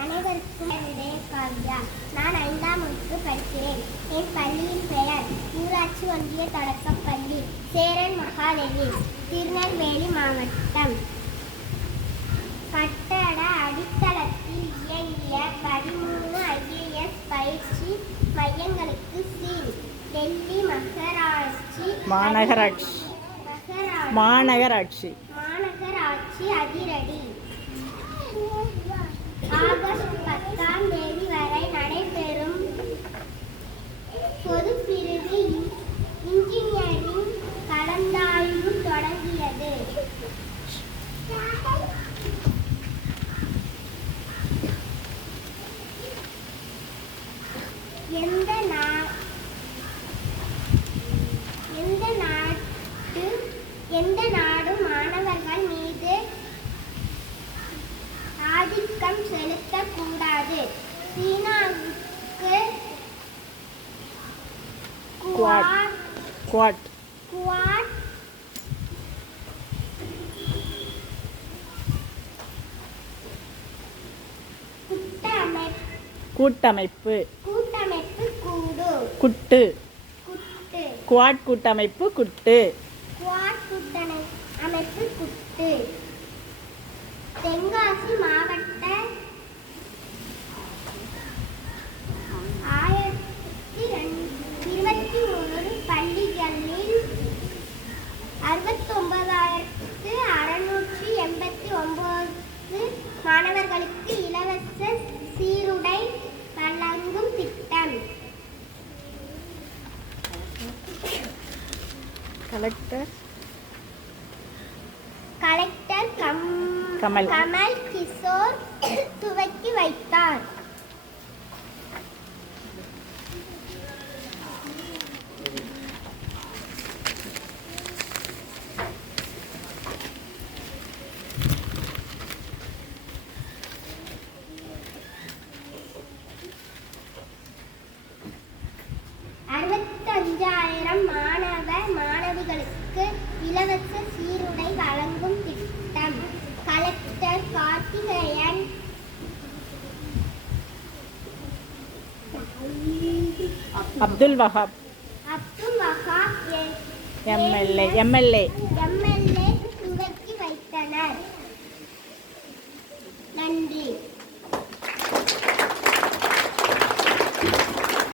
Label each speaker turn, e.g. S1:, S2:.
S1: அனைவருக்கும் என்னுடைய காவ்யா நான் ஐந்தாம் வகுப்பு படிக்கிறேன் என் பள்ளியின் பெயர் ஊராட்சி ஒன்றிய தொடக்கப் பள்ளி சேரன் மகாதேவி திருநெல்வேலி மாவட்டம் கட்டட அடித்தளத்தில் இயங்கிய பதிமூணு ஐஏஎஸ் பயிற்சி மையங்களுக்கு சீல் டெல்லி மகராட்சி
S2: மாநகராட்சி. மாநகராட்சி.
S1: மாநகராட்சி அதிரடி. சீனாவுக்கு.
S2: குவாட்
S1: குவாட் கூட்டமைப்பு.
S2: கூட்டமைப்பு.
S1: கூட்டமைப்பு கூடு.
S2: குட்டு.
S1: குட்டு.
S2: குவாட் கூட்டமைப்பு குட்டு.
S1: குவாட் கூட்டணை அமைப்பு குட்டு. தென்காசி
S2: கலெக்டர்
S1: கலெக்டர் கம்
S2: கமல்.
S1: கமல் கிஷோர் துவக்கி வைத்தார் Abdul Wahab.
S2: MLA MLA.
S1: MLA துவக்கி வைத்தனர். நன்றி.